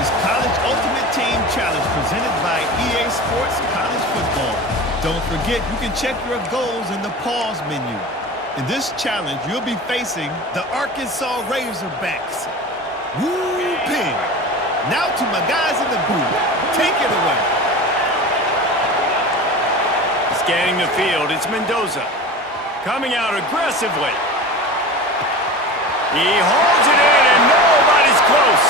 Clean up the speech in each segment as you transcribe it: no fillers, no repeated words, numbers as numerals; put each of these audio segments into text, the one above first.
is College Ultimate Team Challenge presented by EA Sports College Football. Don't forget, you can check your goals in the pause menu. In this challenge, you'll be facing the Arkansas Razorbacks. Whooping! Now to my guys in the booth. Take it away. Scanning the field, it's Mendoza. Coming out aggressively. He holds it in and nobody's close.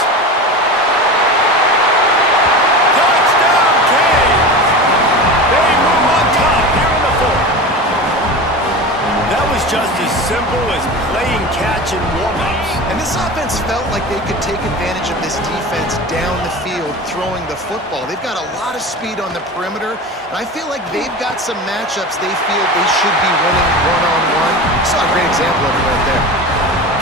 Touchdown, Canes! They move on top here in the fourth. That was just as simple as playing catch and warm-ups. And this offense felt like they could take advantage of this defense down the field throwing the football. They've got a lot of speed on the perimeter, and I feel like they've got some matchups they feel they should be winning one-on-one. You saw a great example of it right there.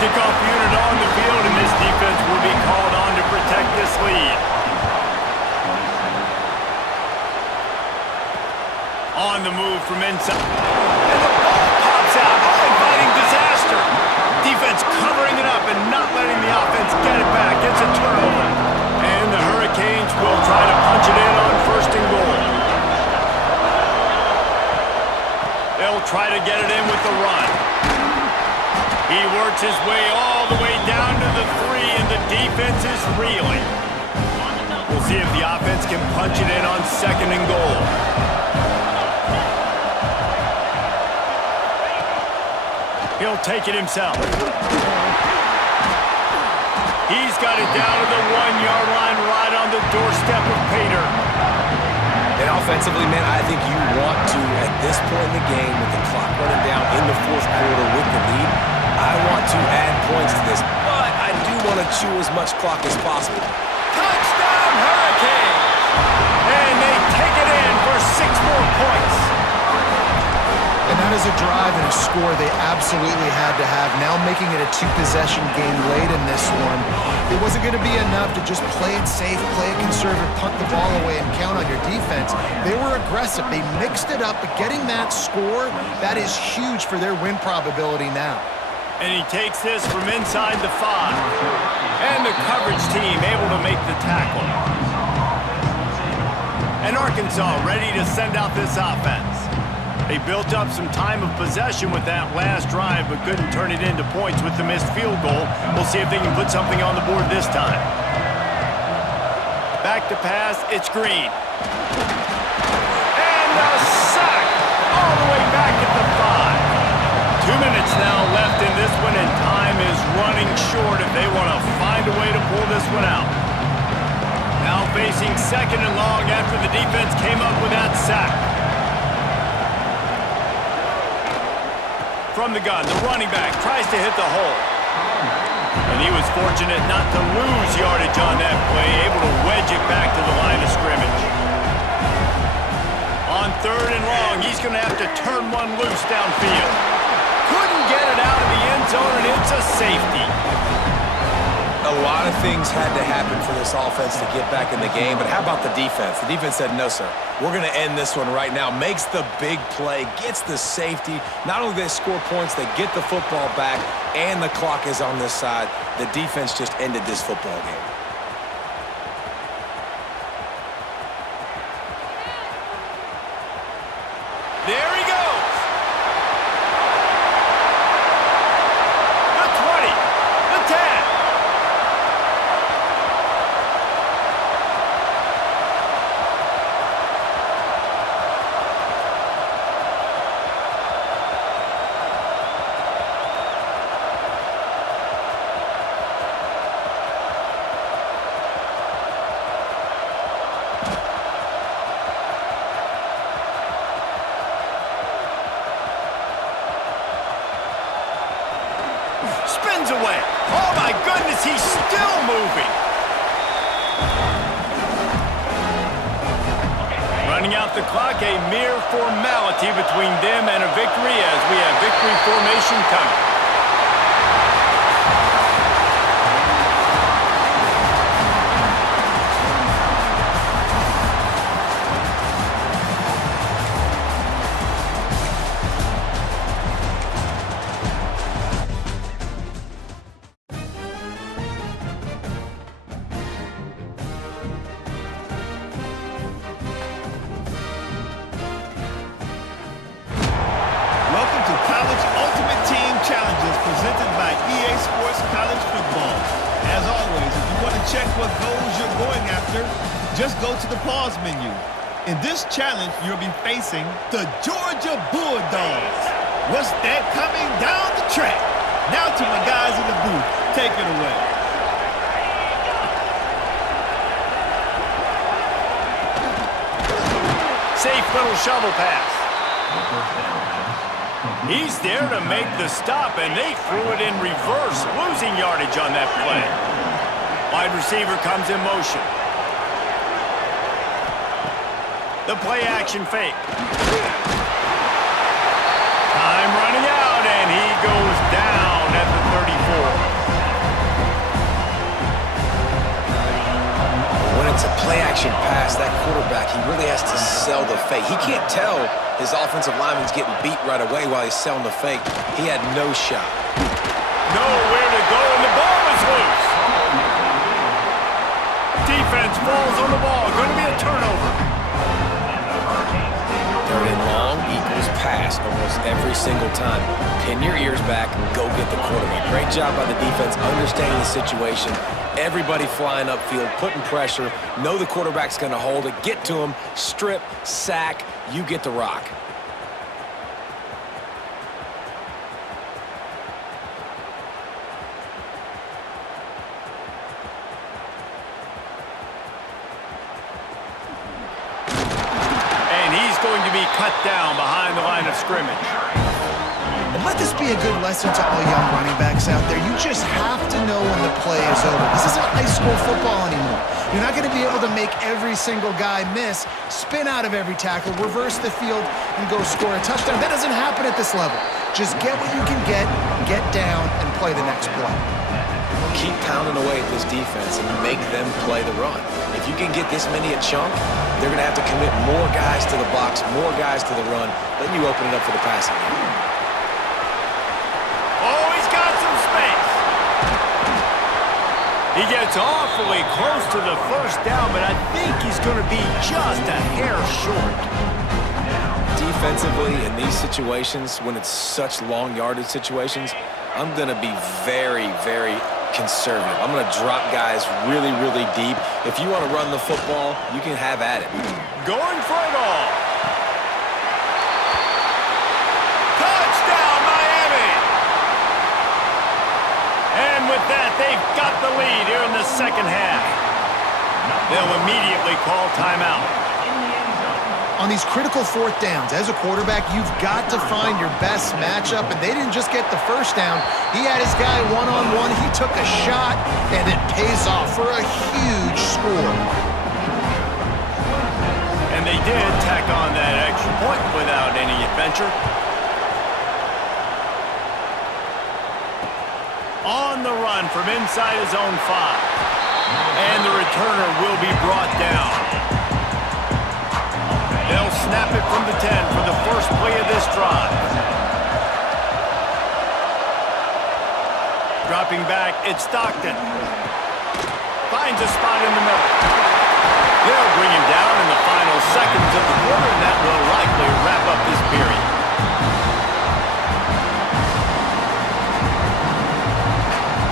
Kickoff unit on the field, and this defense will be called on to protect this lead. On the move from inside. And the ball pops out, inviting disaster. Defense covering it up and not letting the offense get it back. It's a turnover. And the Hurricanes will try to punch it in on first and goal. They'll try to get it in with the run. He works his way all the way down to the 3, and the defense is reeling. We'll see if the offense can punch it in on second and goal. He'll take it himself. He's got it down to the 1-yard line right on the doorstep of Pater. And offensively, man, I think you want to, at this point in the game, with the clock running down in the fourth quarter with the lead, I want to add points to this, but I do want to chew as much clock as possible. Touchdown, Hurricanes! And they take it in for 6 more points. And that is a drive and a score they absolutely had to have. Now making it a 2-possession game late in this one. It wasn't going to be enough to just play it safe, play it conservative, punt the ball away, and count on your defense. They were aggressive. They mixed it up, but getting that score, that is huge for their win probability now. And he takes this from inside the 5. And the coverage team able to make the tackle. And Arkansas ready to send out this offense. They built up some time of possession with that last drive, but couldn't turn it into points with the missed field goal. We'll see if they can put something on the board this time. Back to pass, it's Green. And a sack all the way back at the 5. 2 minutes now left in this one, and time is running short if they want to find a way to pull this one out. Now facing second and long after the defense came up with that sack. From the gun, the running back tries to hit the hole. And he was fortunate not to lose yardage on that play, able to wedge it back to the line of scrimmage. On third and long, he's going to have to turn one loose downfield. Couldn't get it out of the end zone, and it's a safety. A lot of things had to happen for this offense to get back in the game, but how about the defense? The defense said, no, sir. We're going to end this one right now. Makes the big play, gets the safety. Not only do they score points, they get the football back, and the clock is on this side. The defense just ended this football game. There he goes. The 20, the 10. Spins away. Oh, my goodness, he's still moving. Running out the clock, a mere formality between them and a victory as we have victory formation coming. what goals you're going after, just go to the pause menu. In this challenge, you'll be facing the Georgia Bulldogs. What's that coming down the track? Now to my guys in the booth. Take it away. Safe little shovel pass. He's there to make the stop, and they threw it in reverse, losing yardage on that play. Wide receiver comes in motion. The play action fake. Time running out, and he goes down at the 34. When it's a play-action pass, that quarterback, he really has to sell the fake. He can't tell his offensive lineman's getting beat right away while he's selling the fake. He had no shot. Nowhere to go, and the ball is loose. Defense falls on the ball. Going to be a turnover. Third and long equals pass almost every single time. Pin your ears back, go get the quarterback. Great job by the defense understanding the situation. Everybody flying upfield, putting pressure. Know the quarterback's going to hold it. Get to him, strip, sack. You get the rock. Going to be cut down behind the line of scrimmage. And let this be a good lesson to all young running backs out there. You just have to know when the play is over. This isn't high school football anymore. You're not going to be able to make every single guy miss, spin out of every tackle, reverse the field, and go score a touchdown. That doesn't happen at this level. Just get what you can get down, and play the next play. Keep pounding away at this defense and make them play the run. If you can get this many a chunk, they're going to have to commit more guys to the box, more guys to the run. Then you open it up for the passing game. Oh, he's got some space. He gets awfully close to the first down, but I think he's going to be just a hair short. Defensively, in these situations, when it's such long yardage situations, I'm going to be very, very conservative. I'm going to drop guys really, really deep. If you want to run the football, you can have at it. Going for it all. Touchdown, Miami! And with that, they've got the lead here in the second half. They'll immediately call timeout. On these critical fourth downs, as a quarterback, you've got to find your best matchup, and they didn't just get the first down. He had his guy one-on-one. He took a shot, and it pays off for a huge score. And they did tack on that extra point without any adventure. On the run from inside his own 5. And the returner will be brought down. They'll snap it from the 10 for the first play of this drive. Dropping back, it's Stockton. Finds a spot in the middle. They'll bring him down in the final seconds of the quarter, and that will likely wrap up this period.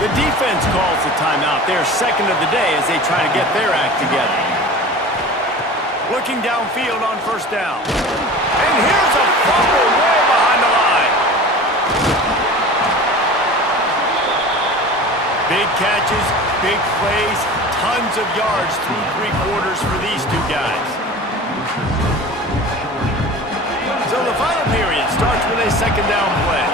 The defense calls the timeout. Their second of the day as they try to get their act together. Looking downfield on first down. And here's a fumble way behind the line. Big catches, big plays, tons of yards through 3 quarters for these two guys. So the final period starts with a second down play.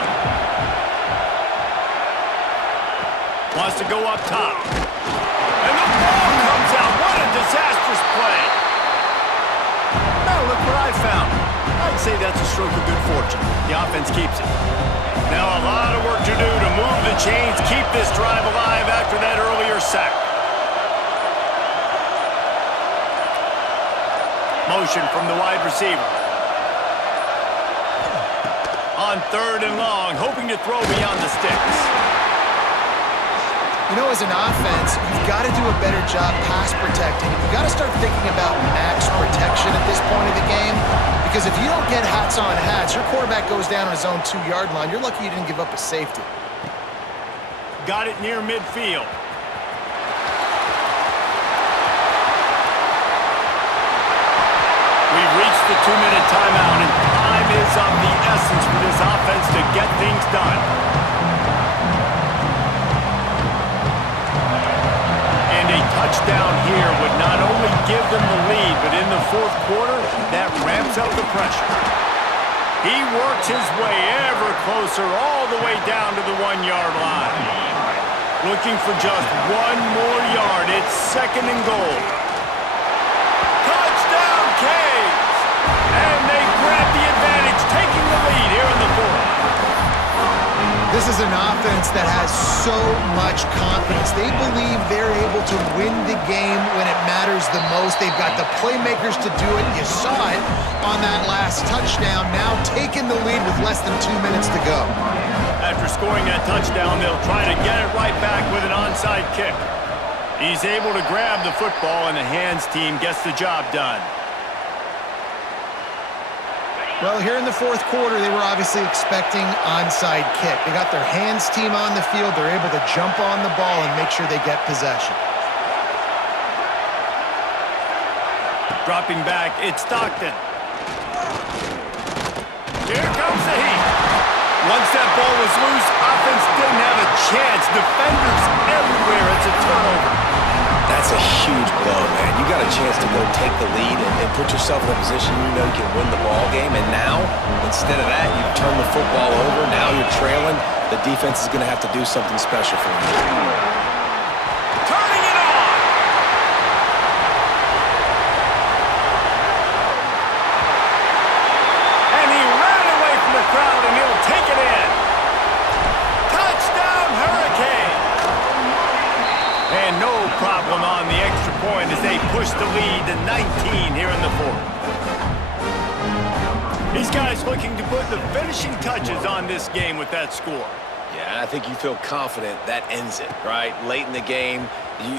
Wants to go up top. And the ball comes out. What a disastrous play. Now look what I found. I'd say that's a stroke of good fortune. The offense keeps it. Now a lot of work to do to move the chains, keep this drive alive after that earlier sack. Motion from the wide receiver. On third and long, hoping to throw beyond the sticks. You know, as an offense, you've got to do a better job pass protecting. You've got to start thinking about max protection at this point of the game, because if you don't get hats on hats, your quarterback goes down on his own 2-yard line. You're lucky you didn't give up a safety. Got it near midfield. lessons for this offense to get things done. And a touchdown here would not only give them the lead, but in the fourth quarter, that ramps up the pressure. He works his way ever closer all the way down to the 1-yard line. Looking for just one more yard. It's 2nd and goal. Touchdown, Canes! And they grab the advantage, taking the lead here in the fourth. This is an offense that has so much confidence. They believe they're able to win the game when it matters the most. They've got the playmakers to do it. You saw it on that last touchdown. Now taking the lead with less than 2 minutes to go. After scoring that touchdown, they'll try to get it right back with an onside kick. He's able to grab the football, and the hands team gets the job done. Well, here in the fourth quarter, they were obviously expecting onside kick. They got their hands team on the field. They're able to jump on the ball and make sure they get possession. Dropping back, it's Stockton. Here comes the heat. Once that ball was loose, offense didn't have a chance. Defenders everywhere. It's a turnover. That's a huge blow, man. You got a chance to go take the lead and put yourself in a position you know you can win the ball game. And now, instead of that, you turn the football over. Now you're trailing. The defense is going to have to do something special for you. Turning it on. And he ran away from the crowd, and he'll take it in. Touchdown, Hurricane. And no problem on the extra point as they push the lead to 19 here in the fourth. These guys looking to put the finishing touches on this game with that score. Yeah, I think you feel confident that ends it, right? Late in the game,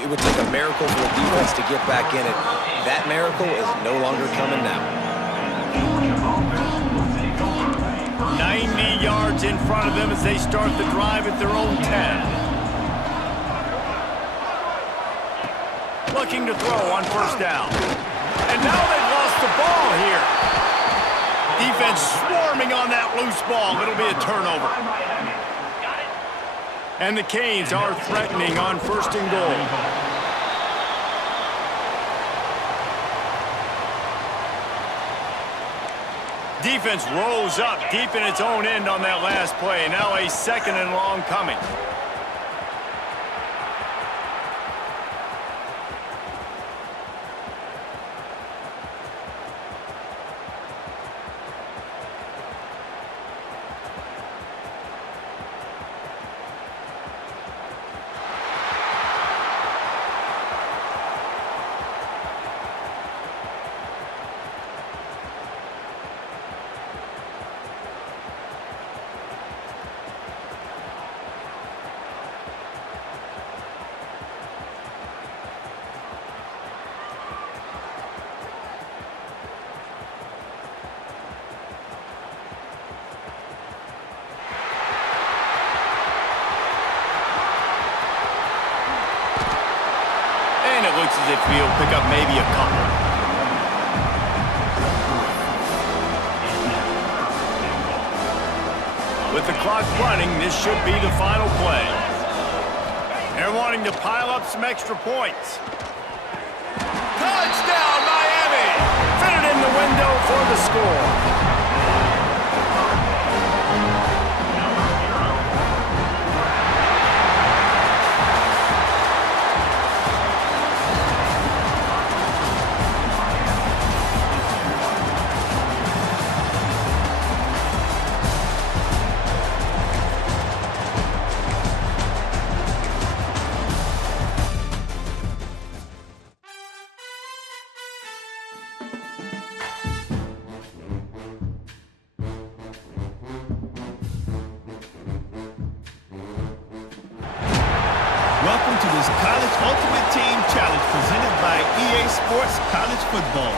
it would take a miracle for the defense to get back in it. That miracle is no longer coming now. 90 yards in front of them as they start the drive at their own 10. Looking to throw on first down. And now they've lost the ball here. Defense swarming on that loose ball. It'll be a turnover. And the Canes are threatening on first and goal. Defense rolls up deep in its own end on that last play. Now a 2nd and long coming. It looks as if he'll pick up maybe a couple. With the clock running, this should be the final play. They're wanting to pile up some extra points. Touchdown, Miami! Fitted in the window for the score. Welcome to this College Ultimate Team Challenge presented by EA Sports College Football.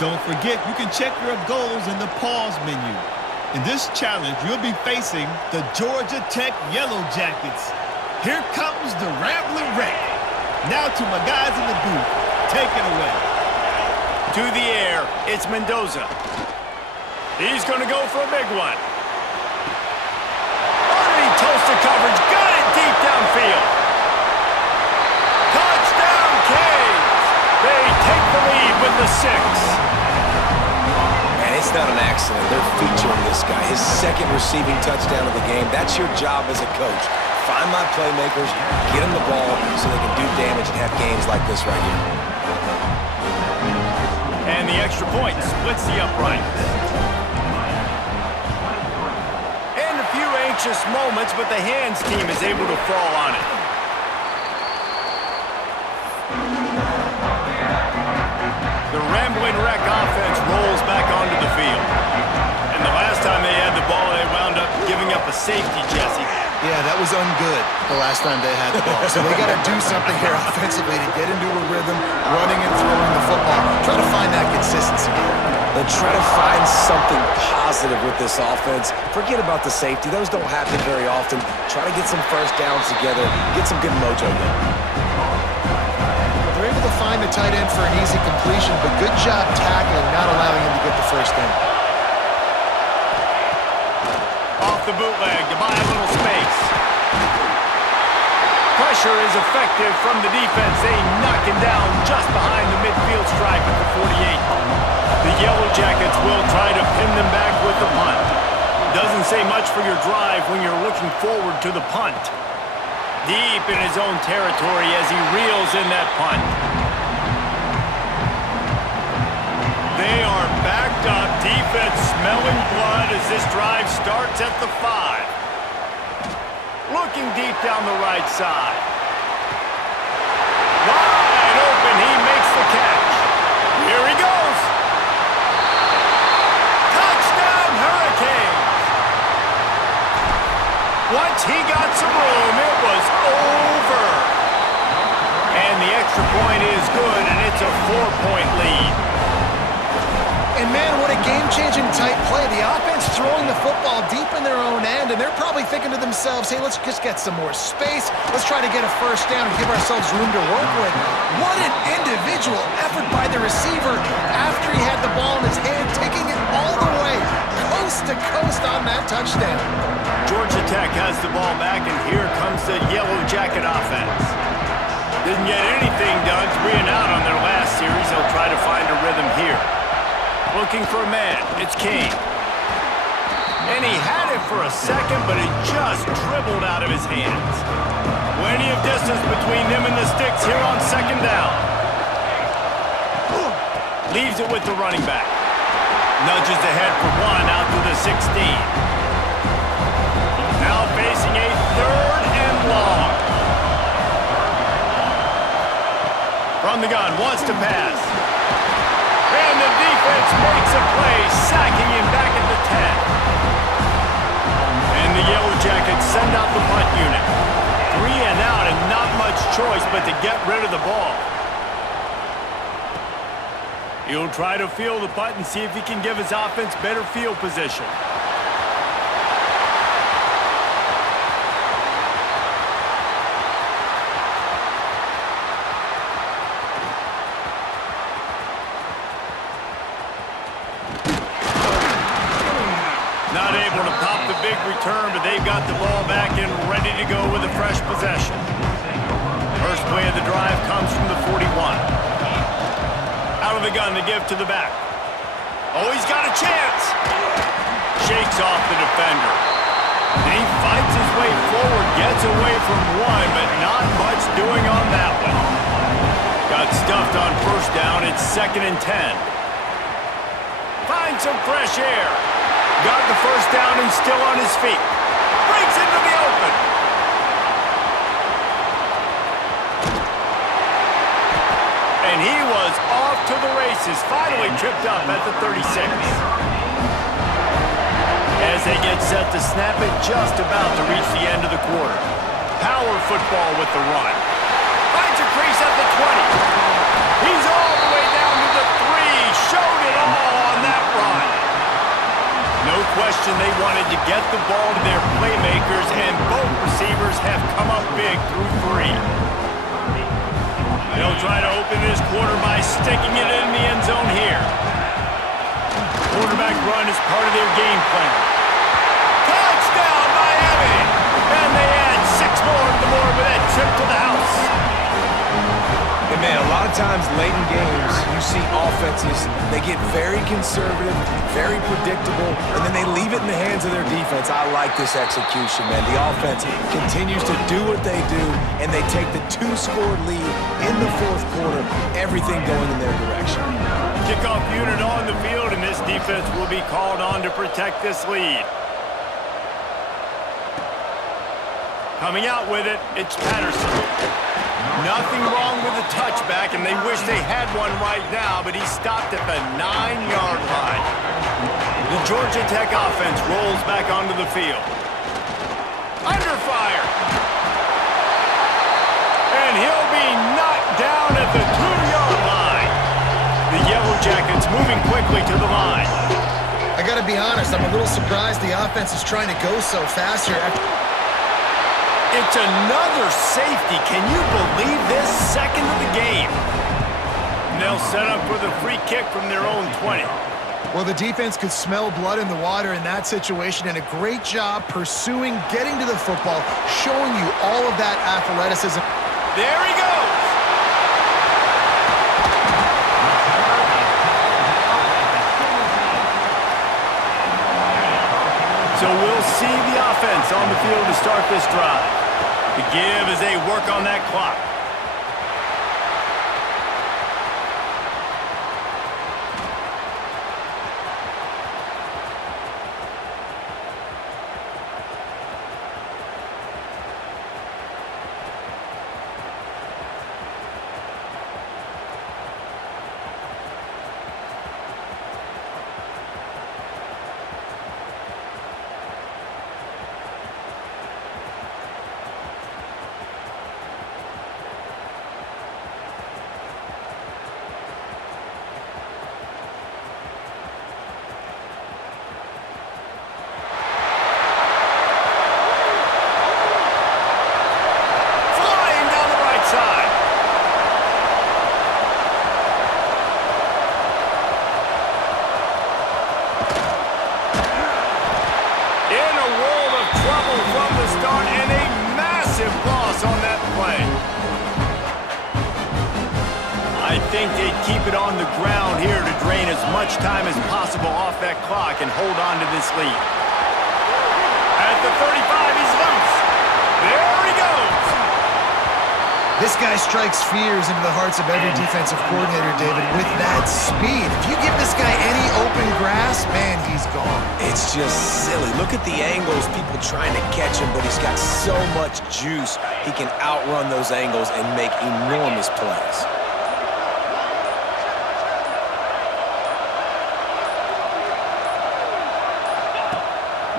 Don't forget, you can check your goals in the pause menu. In this challenge, you'll be facing the Georgia Tech Yellow Jackets. Here comes the Rambling Wreck. Now to my guys in the booth. Take it away. To the air, it's Mendoza. He's going to go for a big one. Underneath toasted coverage. Got it deep downfield. Touchdown, Canes. They take the lead with the 6. And it's not an accident. They're featuring this guy. His second receiving touchdown of the game. That's your job as a coach. Find my playmakers, get them the ball so they can do damage and have games like this right here. And the extra point splits the uprights. And a few anxious moments, but the hands team is able to fall on it. The rambling wreck offense rolls back onto the field. And the last time they had the ball, they wound up giving up a safety, Jesse. Yeah, that was ungood the last time they had the ball. So they got to do something here offensively to get into a rhythm, running and throwing the football. Try to find that consistency. Then try to find something positive with this offense. Forget about the safety. Those don't happen very often. Try to get some first downs together. Get some good mojo going. They're able to find the tight end for an easy completion, but good job tackling, not allowing him to get the first down. Off the bootleg to buy a little space. Pressure is effective from the defense. They knock him down just behind the midfield stripe at the 48. The Yellow Jackets will try to pin them back with the punt. Doesn't say much for your drive when you're looking forward to the punt. Deep in his own territory as he reels in that punt. They are backed up. Defense smelling blood as this drive starts at the 5. Looking deep down the right side. Wide open. He makes the catch. Here he goes. Touchdown, Hurricanes. Once he got some room, it was over. And the extra point is good, and it's a 4-point lead. And man, what a game-changing type play. The offense throwing the football deep in their own end, and they're probably thinking to themselves, hey, let's just get some more space. Let's try to get a first down and give ourselves room to work with. What an individual effort by the receiver after he had the ball in his hand, taking it all the way, coast to coast on that touchdown. Georgia Tech has the ball back, and here comes the Yellow Jacket offense. Didn't get anything done 3 and out on their last series. They'll try to find a rhythm here. Looking for a man. It's King. And he had it for a second, but it just dribbled out of his hands. Plenty of distance between them and the sticks here on second down. Leaves it with the running back. Nudges ahead for 1 out to the 16. Now facing a 3rd and long. From the gun, wants to pass. And the defense makes a play, sacking him back at the 10. And the Yellow Jackets send out the punt unit. 3 and out and not much choice but to get rid of the ball. He'll try to field the punt and see if he can give his offense better field position. Not able to pop the big return, but they've got the ball back and ready to go with a fresh possession. First play of the drive comes from the 41. Out of the gun to give to the back. Oh, he's got a chance. Shakes off the defender. And he fights his way forward, gets away from one, but not much doing on that one. Got stuffed on first down. It's 2nd and 10. Finds some fresh air. Got the first down and still on his feet. Breaks into the open. And he was off to the races. Finally tripped up at the 36. As they get set to snap it, just about to reach the end of the quarter. Power football with the run. Finds a crease at the 20. He's all the way down to the 3. Showed it all on that run. No question they wanted to get the ball to their playmakers, and both receivers have come up big through 3. They'll try to open this quarter by sticking it in the end zone here. quarterback run is part of their game plan. Touchdown, Miami! And they add 6 more to the board with that trip to the house. And man, a lot of times late in games, you see offenses, they get very conservative, very predictable, and then they leave it in the hands of their defense. I like this execution, man. The offense continues to do what they do, and they take the 2-score lead in the fourth quarter, everything going in their direction. Kickoff unit on the field, and this defense will be called on to protect this lead. Coming out with it, it's Patterson. Nothing wrong with the touchback, and they wish they had one right now, but he stopped at the 9-yard line. The Georgia Tech offense rolls back onto the field. Under fire. And he'll be knocked down at the 2-yard line. The Yellow Jackets moving quickly to the line. I got to be honest, I'm a little surprised the offense is trying to go so fast here. It's another safety. Can you believe this? Second of the game. And they'll set up for the free kick from their own 20. Well, the defense could smell blood in the water in that situation, and a great job pursuing, getting to the football, showing you all of that athleticism. There he goes. So we'll see the offense on the field to start this drive. The give as they work on that clock. I think they'd keep it on the ground here to drain as much time as possible off that clock and hold on to this lead. At the 35, he's loose. There he goes. This guy strikes fears into the hearts of every defensive coordinator, David, with that speed. If you give this guy any open grass, man, he's gone. It's just silly. Look at the angles, people trying to catch him, but he's got so much juice. He can outrun those angles and make enormous plays.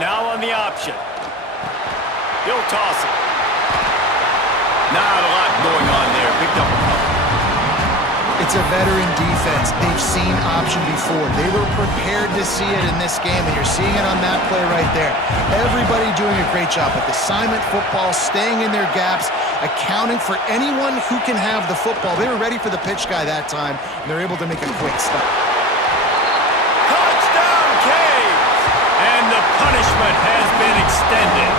Now on the option. He'll toss it. Not a lot going on there. Picked up a couple. It's a veteran defense. They've seen option before. They were prepared to see it in this game, and you're seeing it on that play right there. Everybody doing a great job with assignment football, staying in their gaps, accounting for anyone who can have the football. They were ready for the pitch guy that time, and they're able to make a quick stop. Touchdown, Caves! And the punishment has been extended.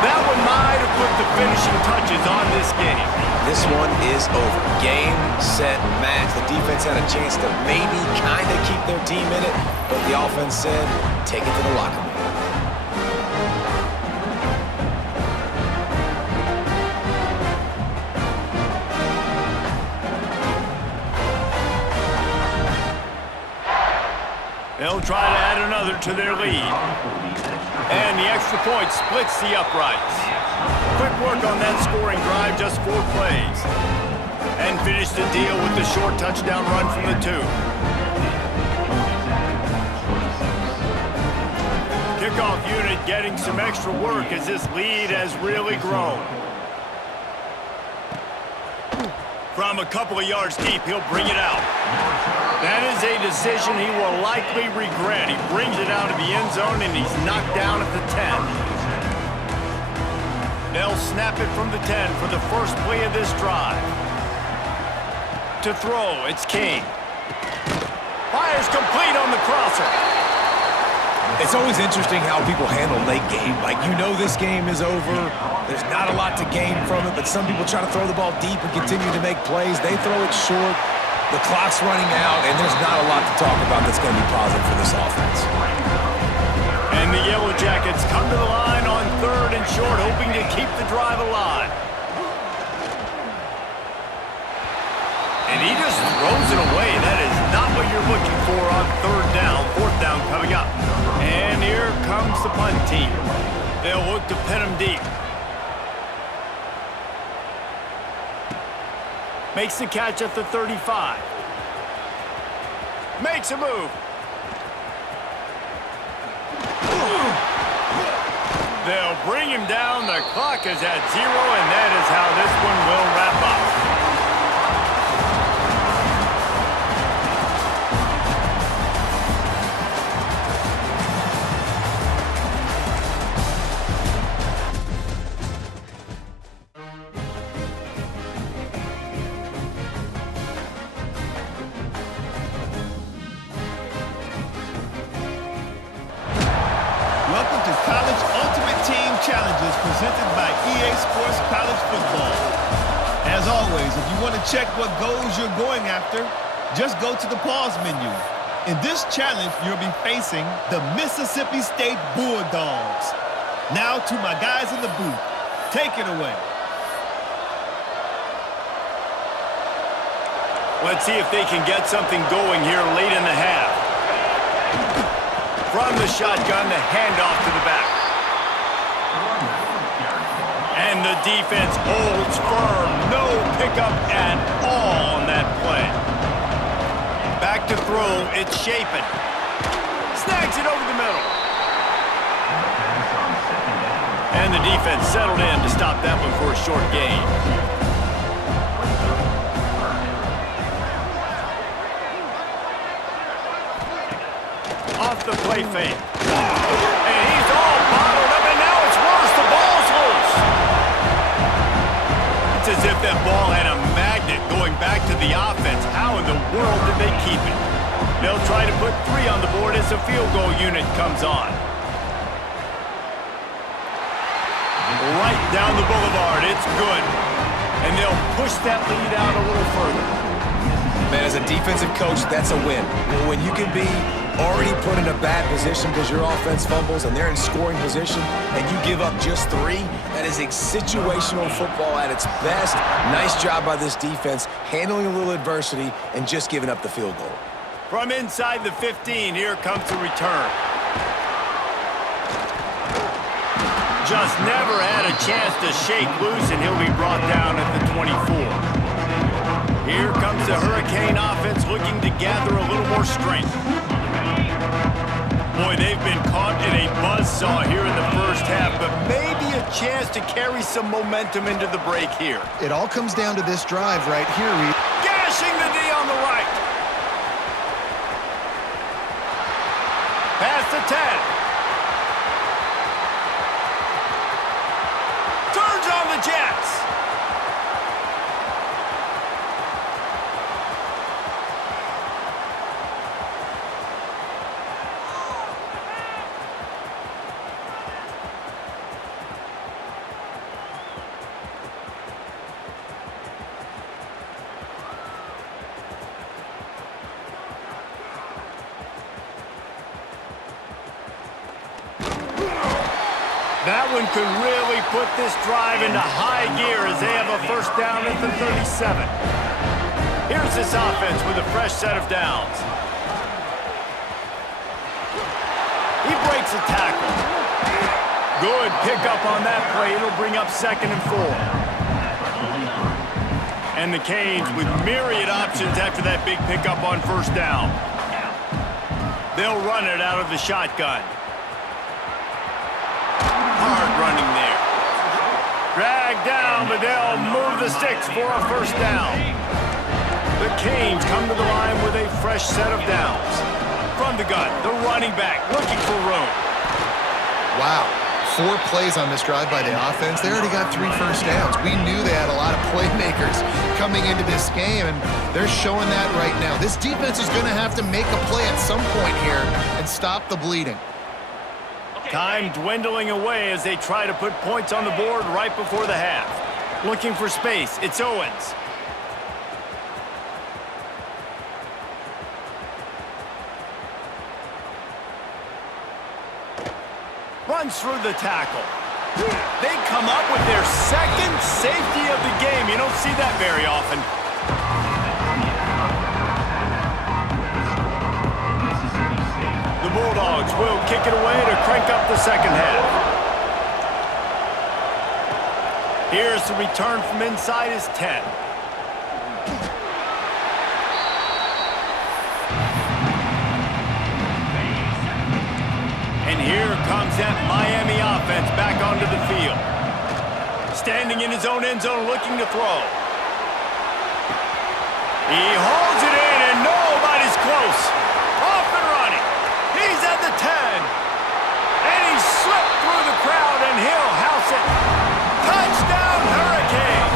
That one might have put the finishing touches on this game. This one is over. Game, set, match. The defense had a chance to maybe kind of keep their team in it, but the offense said, take it to the locker room. They'll try to add another to their lead. And the extra point splits the uprights. Quick work on that scoring drive, just 4 plays. And finish the deal with the short touchdown run from the 2. Kickoff unit getting some extra work as this lead has really grown. From a couple of yards deep, he'll bring it out. That is a decision he will likely regret. He brings it out of the end zone, and he's knocked down at the 10. They'll snap it from the 10 for the first play of this drive. To throw, it's King. Fires Fires complete on the crosser. It's always interesting how people handle late game. Like, you know this game is over. There's not a lot to gain from it, but some people try to throw the ball deep and continue to make plays. They throw it short. The clock's running out, and there's not a lot to talk about that's going to be positive for this offense. And the Yellow Jackets come to the line on 3rd and short, hoping to keep the drive alive. And he just throws it away. That is not what you're looking for on 3rd down. 4th down coming up. And here comes the punt team. They'll look to pin him deep. Makes the catch at the 35. Makes a move. They'll bring him down. The clock is at 0, and that is how this one will wrap up. Welcome to College Ultimate Team Challenges presented by EA Sports College Football. As always, if you want to check what goals you're going after, just go to the pause menu. In this challenge, you'll be facing the Mississippi State Bulldogs. Now to my guys in the booth. Take it away. Let's see if they can get something going here late in the half. From the shotgun, the handoff to the back. And the defense holds firm. No pickup at all on that play. Back to throw. It's Shapen. Snags it over the middle. And the defense settled in to stop that one for a short gain. Off the play fake. And he's all bottled up, and now it's worse. The ball's loose. It's as if that ball had a magnet going back to the offense. How in the world did they keep it? They'll try to put 3 on the board as the field goal unit comes on. Right down the boulevard. It's good. And they'll push that lead out a little further. Man, as a defensive coach, that's a win. When you can be already put in a bad position because your offense fumbles and they're in scoring position and you give up just 3, that is a situational football at its best. Nice job by this defense, handling a little adversity and just giving up the field goal. From inside the 15, here comes the return. Just never had a chance to shake loose, and he'll be brought down at the 24. Here comes the Hurricane offense looking to gather a little more strength. Boy, they've been caught in a buzzsaw here in the first half, but maybe a chance to carry some momentum into the break here. It all comes down to this drive right here. Gashing the D on the right. Pass to 10. Turns on the Jets. That one could really put this drive into high gear as they have a first down at the 37. Here's this offense with a fresh set of downs. He breaks a tackle. Good pickup on that play. It'll bring up 2nd and 4. And the Canes with myriad options after that big pickup on first down. They'll run it out of the shotgun. Hard running there. Dragged down, but they'll move the sticks for a first down. The Canes come to the line with a fresh set of downs. From the gun, the running back looking for room. Wow. 4 plays on this drive by the offense. They already got 3 first downs. We knew they had a lot of playmakers coming into this game, and they're showing that right now. This defense is going to have to make a play at some point here and stop the bleeding. Time dwindling away as they try to put points on the board right before the half. Looking for space. It's Owens. Runs through the tackle. They come up with their second safety of the game. You don't see that very often. The Bulldogs will kick it away to crank up the second half. Here's the return from inside his 10. And here comes that Miami offense back onto the field. Standing in his own end zone looking to throw. He holds it in and nobody's close. Off and running. He's at the 10. And he slipped through the crowd and he'll house it. Touchdown Hurricane.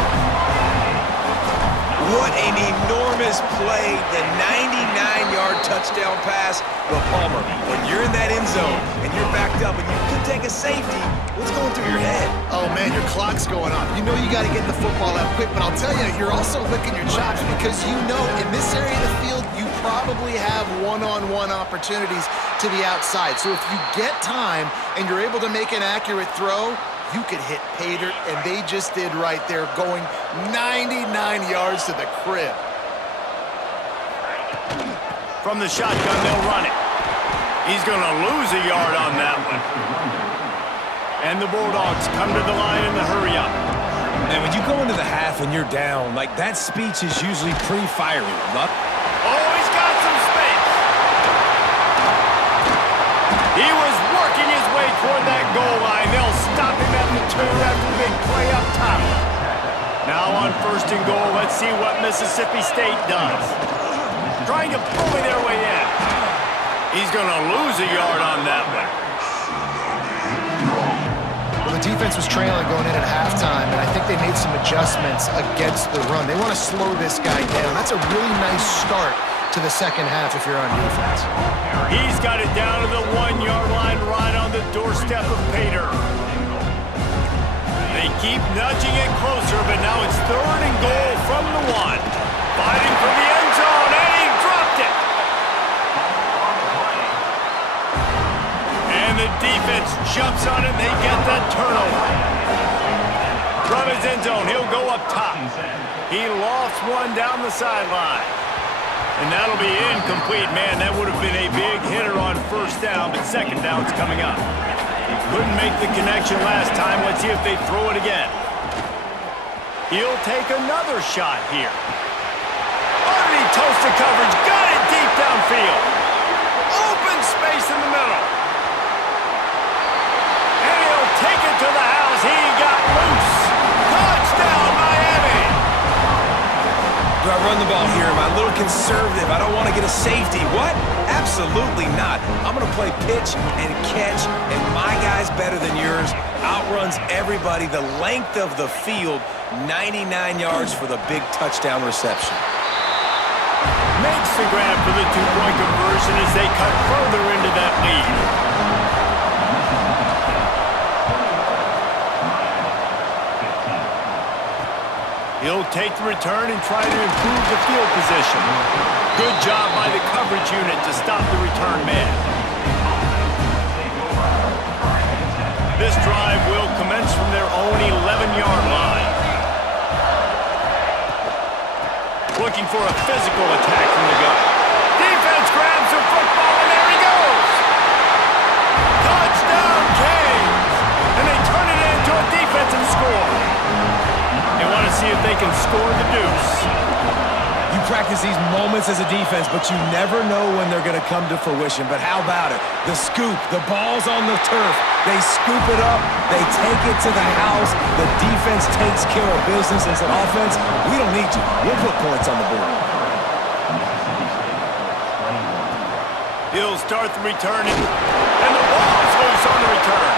What an enormous play. The 99-yard touchdown pass. But Palmer, when you're in that end zone and you're backed up and you could take a safety, what's going through your head? Oh, man, your clock's going off. You know you got to get the football out quick, but I'll tell you, you're also licking your chops because you know in this area of the field, you probably have one-on-one opportunities to the outside. So if you get time and you're able to make an accurate throw, you could hit pay dirt, and they just did right there, going 99 yards to the crib. From the shotgun, they'll run it. He's going to lose a yard on that one. And the Bulldogs come to the line in the hurry-up. And when you go into the half and you're down, like that speech is usually pretty fiery. Oh, he's got some space. He was working his way toward that goal line. They'll stop him at the 2 after the big play up top. Now on 1st and goal, let's see what Mississippi State does. Trying to bully their way in. He's going to lose a yard on that one. Well, the defense was trailing going in at halftime, and I think they made some adjustments against the run. They want to slow this guy down. That's a really nice start to the second half if you're on defense. He's got it down to the 1-yard line right on the doorstep of Pater. They keep nudging it closer, but now it's 3rd and goal from the 1. Fighting for the end zone, and he dropped it. And the defense jumps on it, and they get that turnover. From his end zone, he'll go up top. He lofts one down the sideline. And that'll be incomplete. Man, that would have been a big hitter on 1st down, but 2nd down's coming up. Couldn't make the connection last time. Let's see if they throw it again. He'll take another shot here. Underneath toasted coverage, got it deep downfield. Open space in the middle. And he'll take it to the house. He got loose. Touchdown, Miami. Do I run the ball here? Am I a little conservative? I don't want to get a safety. What? Absolutely not. I'm going to play pitch and catch, and my guy's better than yours. Outruns everybody. The length of the field, 99 yards for the big touchdown reception. Makes the grab for the 2-point conversion as they cut further into that lead. He'll take the return and try to improve the field position. Good job by the coverage unit to stop the return man. This drive will commence from their own 11-yard line. Looking for a physical attack from the gun. Defense grabs the football, and there he goes. Touchdown, Canes. And they turn it into a defensive score. They want to see if they can score the deuce. You practice these moments as a defense, but you never know when they're going to come to fruition. But how about it? The scoop, the ball's on the turf. They scoop it up. They take it to the house. The defense takes care of business. As an offense, we don't need you. We'll put points on the board. He'll start the return, and the ball's loose on the return.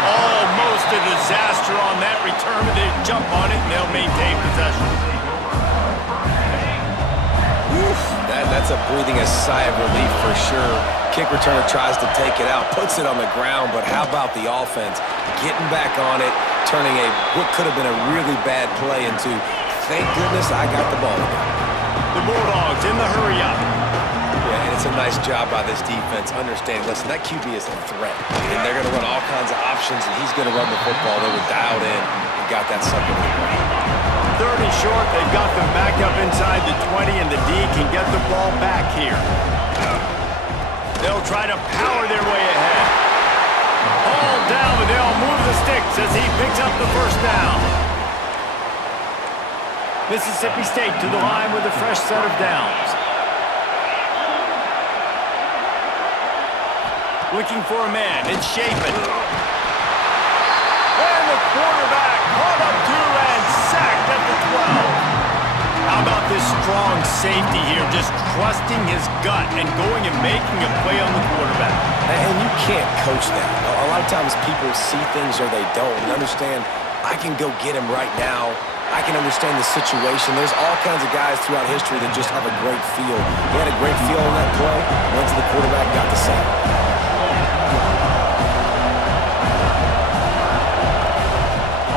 Almost a disaster on that return, but they jump on it and they'll maintain possession. That's a breathing a sigh of relief for sure. Kick returner tries to take it out, puts it on the ground, but how about the offense getting back on it, turning what could have been a really bad play into, thank goodness I got the ball again. The Bulldogs in the hurry-up. Yeah, and it's a nice job by this defense understanding, listen, that QB is a threat, and they're going to run all kinds of options, and he's going to run the football. They were dialed in and got that sucker to the ground. Third and short, they've got them back up inside the 20, and the D can get the ball back here. They'll try to power their way ahead. All down, but they'll move the sticks as he picks up the first down. Mississippi State to the line with a fresh set of downs. Looking for a man. It's Shapen. And the quarterback caught up to and sacked at the 12. How about this strong safety here, just trusting his gut and going and making a play on the quarterback. And you can't coach that. A lot of times people see things or they don't and understand, I can go get him right now. I can understand the situation. There's all kinds of guys throughout history that just have a great feel. He had a great feel on that play, went to the quarterback, got the sack.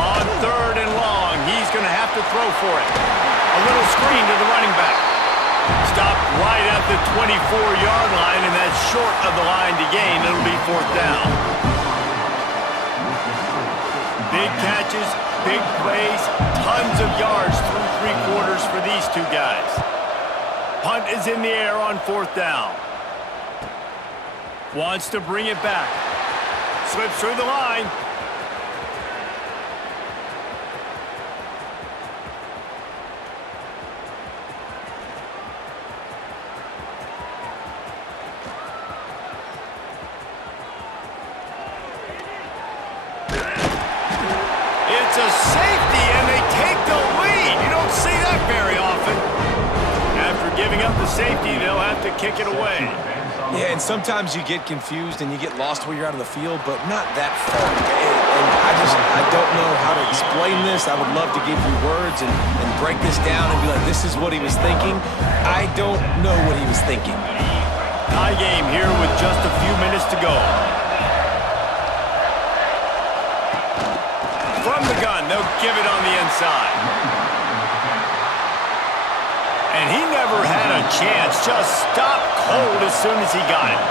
On third and long, he's going to have to throw for it. A little screen to the running back. Stopped right at the 24-yard line, and that's short of the line to gain. It'll be fourth down. Big catches, big plays, tons of yards through three quarters for these two guys. Punt is in the air on fourth down. Wants to bring it back. Slips through the line. It's a safety, and they take the lead. You don't see that very often. After giving up the safety, they'll have to kick it away. Yeah, and sometimes you get confused and you get lost where you're out of the field, but not that far. And I don't know how to explain this. I would love to give you words and break this down and be like, this is what he was thinking. I don't know what he was thinking. Tie game here with just a few minutes to go. From the gun, they'll give it on the inside. And he never had a chance, just stopped cold as soon as he got it.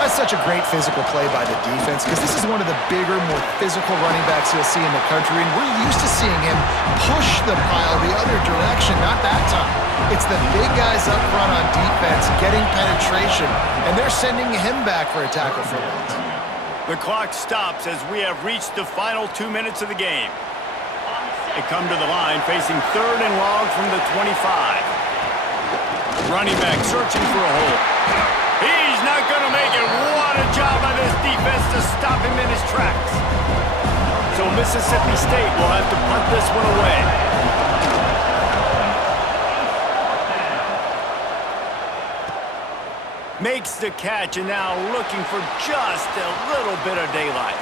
That's such a great physical play by the defense because this is one of the bigger, more physical running backs you'll see in the country, and we're used to seeing him push the pile the other direction, not that time. It's the big guys up front on defense getting penetration, and they're sending him back for a tackle for loss. The clock stops as we have reached the final 2 minutes of the game. They come to the line facing third and long from the 25. Running back searching for a hole. He's not going to make it. What a job by this defense to stop him in his tracks. So Mississippi State will have to punt this one away. Makes the catch and now looking for just a little bit of daylight.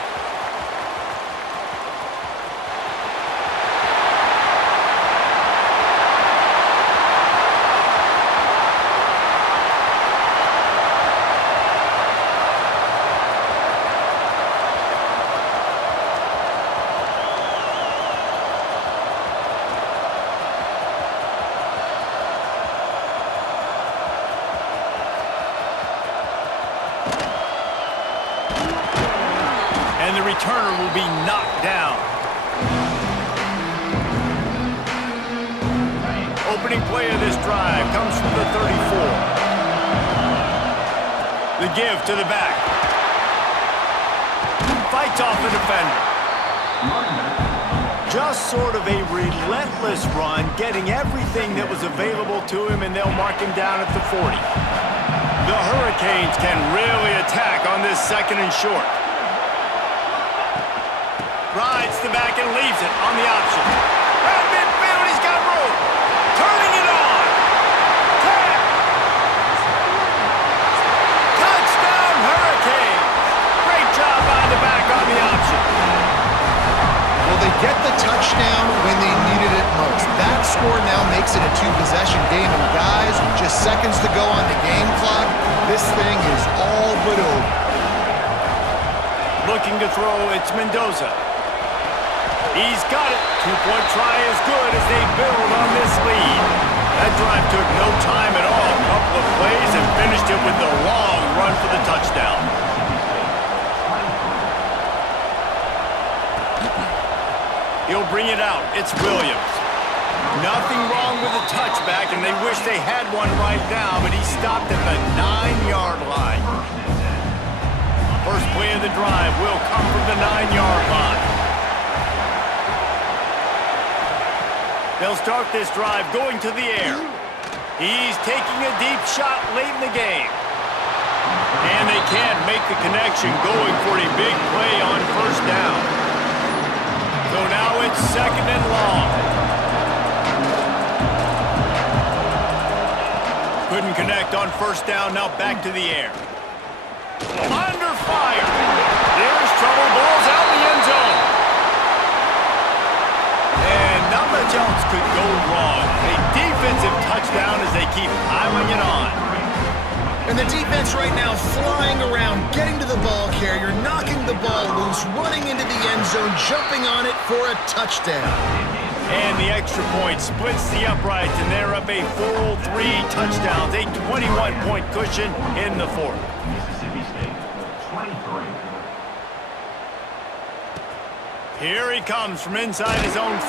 And the returner will be knocked down. Opening play of this drive comes from the 34. The give to the back. Fights off the defender. Just sort of a relentless run, getting everything that was available to him, and they'll mark him down at the 40. The Hurricanes can really attack on this second and short. Rides the back and leaves it on the option. At midfield, he's got room. Turning it on. 10. Touchdown, Hurricanes. Great job by the back on the option. makes it a two-possession game. And guys, with just seconds to go on the game clock, this thing is all but over. Looking to throw, it's Mendoza. He's got it. Two-point try is good as they build on this lead. That drive took no time at all. A couple of plays and finished it with a long run for the touchdown. He'll bring it out. It's Williams. Nothing wrong with the touchback, and they wish they had one right now, but he stopped at the 9-yard line. First play of the drive will come from the 9-yard line. They'll start this drive going to the air. He's taking a deep shot late in the game. And they can't make the connection, going for a big play on first down. So now it's second and long. Couldn't connect on first down, now back to the air. Under fire. There's trouble, ball's out in the end zone. And not much else could go wrong. A defensive touchdown as they keep piling it on. And the defense right now flying around, getting to the ball carrier, knocking the ball loose, running into the end zone, jumping on it for a touchdown. And the extra point splits the uprights, and they're up a full 3 touchdowns, a 21-point cushion in the fourth. Here he comes from inside his own 5.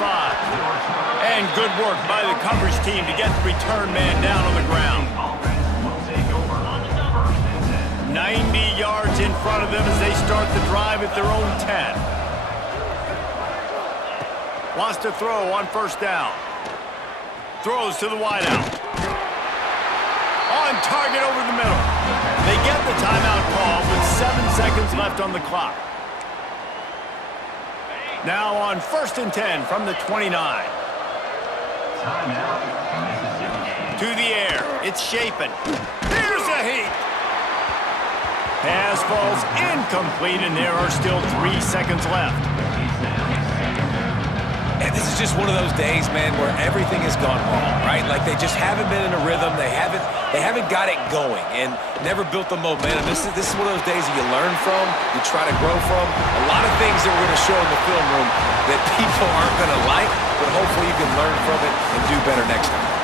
And good work by the coverage team to get the return man down on the ground. 90 yards in front of them as they start the drive at their own 10. Wants to throw on first down. Throws to the wideout. On target over the middle. They get the timeout call with 7 seconds left on the clock. Now on first and 10 from the 29. To the air. It's Shapen. Here's a heat. Pass falls incomplete, and there are still 3 seconds left. And this is just one of those days, man, where everything has gone wrong, right? Like they just haven't been in a rhythm. They haven't got it going and never built the momentum. This is one of those days that you learn from, you try to grow from. A lot of things that we're going to show in the film room that people aren't going to like, but hopefully you can learn from it and do better next time.